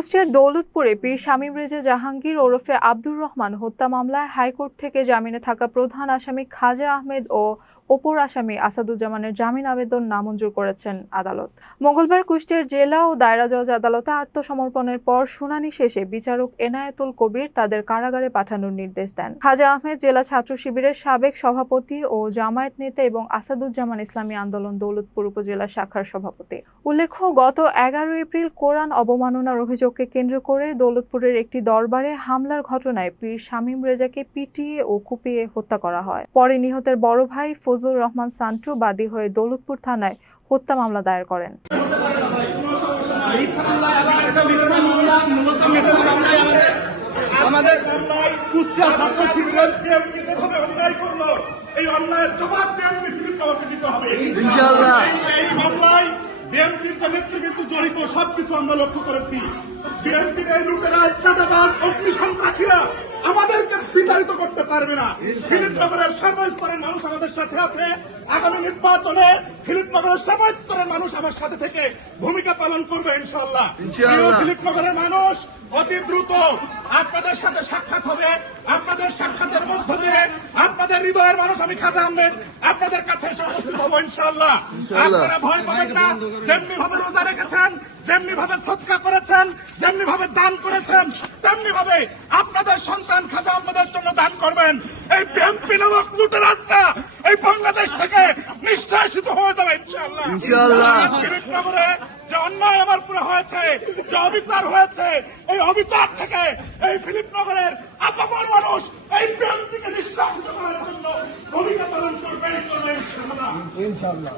কুষ্টিয়ার দৌলতপুরে পীর শামীম রেজা জাহাঙ্গীর ওরফে আব্দুর রহমান হত্যা মামলায় হাইকোর্ট থেকে জামিনে থাকা প্রধান আসামি খাজা আহমেদ ও অপর আসামি আসাদুজ্জামানের জামিন আবেদন নামঞ্জুর করেছেন আদালত। মঙ্গলবার কুষ্টিয়ার জেলা ও দায়রা জজ আদালতে আত্মসমর্পণের পর শুনানি শেষে বিচারক এনায়েতুল কবির তাদের কারাগারে পাঠানোর নির্দেশ দেন। খাজা আহমেদ জেলা ছাত্র শিবিরের সাবেক সভাপতি ও জামায়াত নেতা এবং আসাদুজ্জামান ইসলামী আন্দোলন দৌলতপুর উপজেলা শাখার সভাপতি। উল্লেখ্য, গত 11 এপ্রিল কোরআন অবমাননার অভিযোগকে কেন্দ্র করে দৌলতপুরের একটি দরবারে হামলার ঘটনায় পীর শামীম রেজাকে পিটিয়ে ও কুপিয়ে হত্যা করা হয়। পরে নিহতের বড় ভাই ফজলুর রহমান সান্টু বাদী হয়ে দৌলতপুর থানায় হত্যা মামলা দায়ের করেন। আমাদের কুষ্টিয়া ছাত্র শিবিরের অন্যায় করলো, এই অন্যায়ের জবাব দিতে হবে ইনশাআল্লাহ। এই মামলায় বিএনপির যে নেতৃবৃন্দ জড়িত সবকিছু আমরা লক্ষ্য করেছি। বিএনপির এই লুটেরা, চাঁদাবাজ, অগ্নি সন্ত্রাসীরা আমাদেরকে বিতাড়িত করতে পারবে না। ফিলিপনগরের সর্বস্তরের মানুষ আমাদের সাথে আছে। আগামী নির্বাচনে ফিলিপনগরের সর্বস্তরের মানুষ আমার সাথে থেকে ভূমিকা পালন করবে ইনশাআল্লাহ। ফিলিপনগরের মানুষ অতি দ্রুত আপনাদের সাথে সাক্ষাৎ হবে। আপনাদের সাক্ষাতের মধ্য দিয়ে আপনাদের হৃদয়ের মানুষ আমি খাজা আহমেদ আপনাদের কাছে এসে উপস্থিত হবো ইনশাআল্লাহ। আপনারা ভয় পাবেন না। যেমনি ভাবে রোজা রেখেছেন, যেমনি ভাবে সদকা করেছেন, যেমনি ভাবে দান করেছেন, তেমনি ভাবে আপনাদের সন্তান খাজা আহমেদের জন্য দান করবেন। এই বিএনপি নামক লুটেরাজরা এই বাংলাদেশ থেকে নিঃশেষিত হয়ে যাবে ইনশাআল্লাহ। ফিলিপনগরে যে অন্যায় আমার পুরো হয়েছে, যে অবিচার হয়েছে, এই অবিচার থেকে এই ফিলিপনগরের আপামর মানুষ এই বিএনপিকে নিঃশেষিত করার জন্য ভূমিকা পালন করবে ইনশাআল্লাহ।